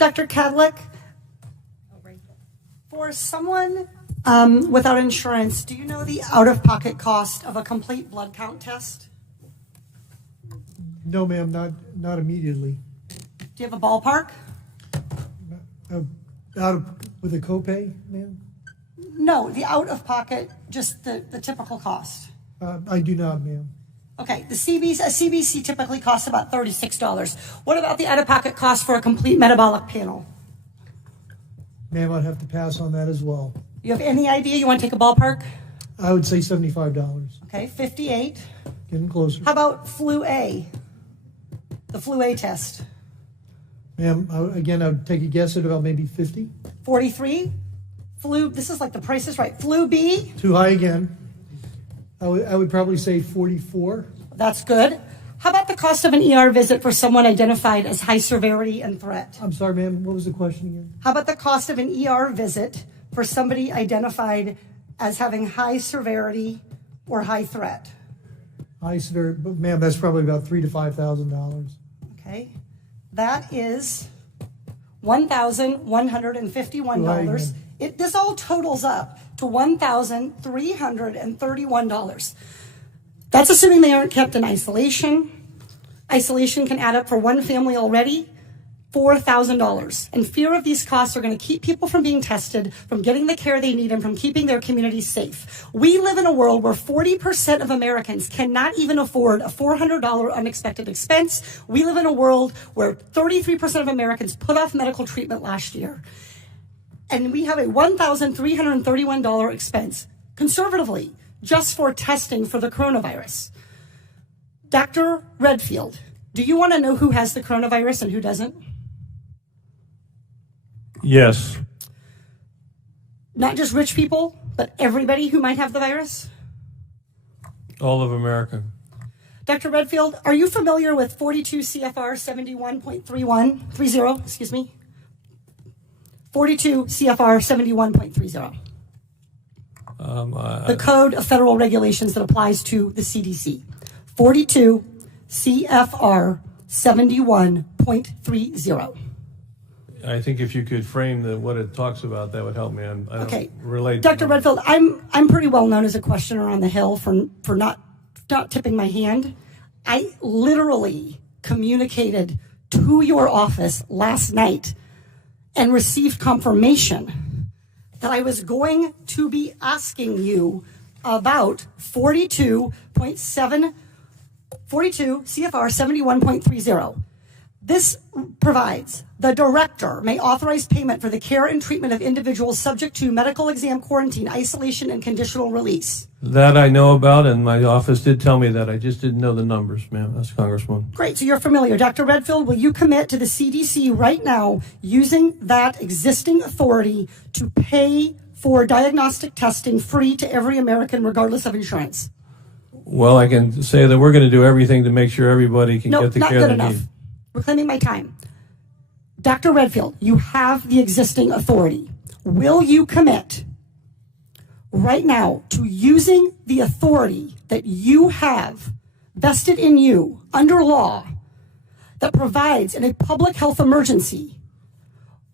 Dr. Cadlick, for someone without insurance, do you know the out-of-pocket cost of a complete blood count test? No, ma'am, not immediately. Do you have a ballpark? With a copay, ma'am? No, the out-of-pocket, just the typical cost. I do not, ma'am. Okay, a CBC typically costs about $36. What about the out-of-pocket cost for a complete metabolic panel? Ma'am, I'd have to pass on that as well. You have any idea? You want to take a ballpark? I would say $75. Okay, 58. Getting closer. How about flu A? The flu A test. Ma'am, again, I would take a guess at about maybe 50. 43. This is like the Price is Right. Flu B. Too high again. I would probably say 44. That's good. How about the cost of an ER visit for someone identified as high severity and threat? I'm sorry, ma'am, what was the question again? How about the cost of an ER visit for somebody identified as having high severity or high threat? High severity, but ma'am, that's probably about $3,000 to $5,000. Okay. That is $1,151. This all totals up to $1,331. That's assuming they aren't kept in isolation. Isolation can add up for one family already, $4,000. And fear of these costs are going to keep people from being tested, from getting the care they need, and from keeping their communities safe. We live in a world where 40% of Americans cannot even afford a $400 unexpected expense. We live in a world where 33% of Americans put off medical treatment last year. And we have a $1,331 expense, conservatively, just for testing for the coronavirus. Dr. Redfield, do you want to know who has the coronavirus and who doesn't? Yes. Not just rich people, but everybody who might have the virus? All of America. Dr. Redfield, are you familiar with 42 CFR 71.30, excuse me? 42 CFR 71.30. The Code of Federal Regulations that applies to the CDC. 42 CFR 71.30. I think if you could frame what it talks about, that would help me. I don't relate. Dr. Redfield, I'm pretty well known as a questioner on the Hill for not tipping my hand. I literally communicated to your office last night and received confirmation that I was going to be asking you about 42 CFR 71.30. This provides the director may authorize payment for the care and treatment of individuals subject to medical exam, quarantine, isolation, and conditional release. That I know about, and my office did tell me that. I just didn't know the numbers, ma'am. That's Congresswoman. Great, so you're familiar. Dr. Redfield, will you commit to the CDC right now using that existing authority to pay for diagnostic testing free to every American regardless of insurance? Well, I can say that we're going to do everything to make sure everybody can get the care they need. Reclaiming my time. Dr. Redfield, you have the existing authority. Will you commit right now to using the authority that you have vested in you under law that provides in a public health emergency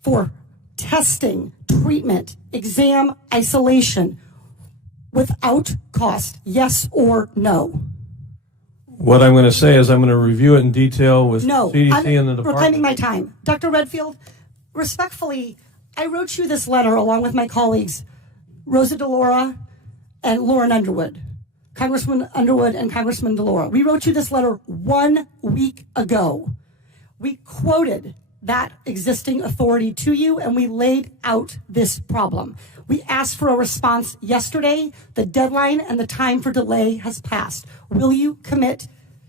for testing, treatment, exam, isolation without cost? Yes or no? What I'm going to say is I'm going to review it in detail with CDC and the department. Reclaiming my time. Dr. Redfield, respectfully, I wrote you this letter along with my colleagues, Rosa DeLaura and Lauren Underwood, Congressman Underwood and Congressman DeLaura. We wrote you this letter 1 week ago. We quoted that existing authority to you, and we laid out this problem. We asked for a response yesterday. The deadline and the time for delay has passed. Will you commit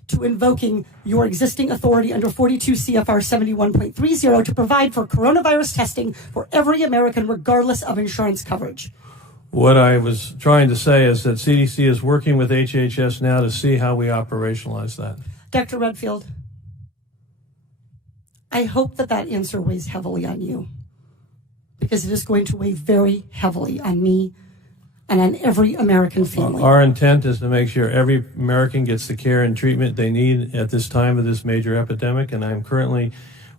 to invoking your existing authority under 42 CFR 71.30 to provide for coronavirus testing for every American regardless of insurance coverage? What I was trying to say is that CDC is working with HHS now to see how we operationalize that. Dr. Redfield, I hope that answer weighs heavily on you, because it is going to weigh very heavily on me and on every American family. Our intent is to make sure every American gets the care and treatment they need at this time of this major epidemic, and I'm currently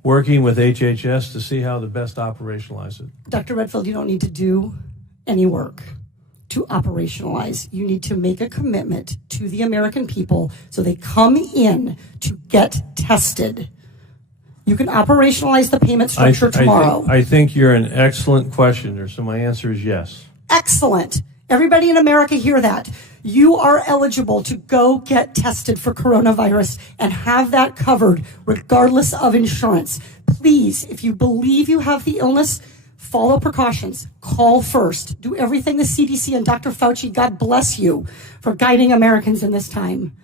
working with HHS to see how to best operationalize it. Dr. Redfield, you don't need to do any work to operationalize. You need to make a commitment to the American people so they come in to get tested. You can operationalize the payment structure tomorrow. I think you're an excellent questioner, so my answer is yes. Excellent. Everybody in America hear that. You are eligible to go get tested for coronavirus and have that covered regardless of insurance. Please, if you believe you have the illness, follow precautions. Call first. Do everything the CDC and Dr. Fauci, God bless you, for guiding Americans in this time.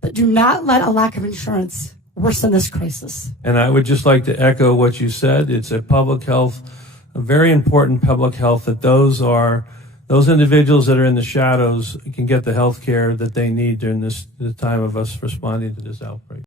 But do not let a lack of insurance worsen this crisis. And I would just like to echo what you said. It's a public health, a very important public health, that those individuals that are in the shadows can get the health care that they need during the time of us responding to this outbreak.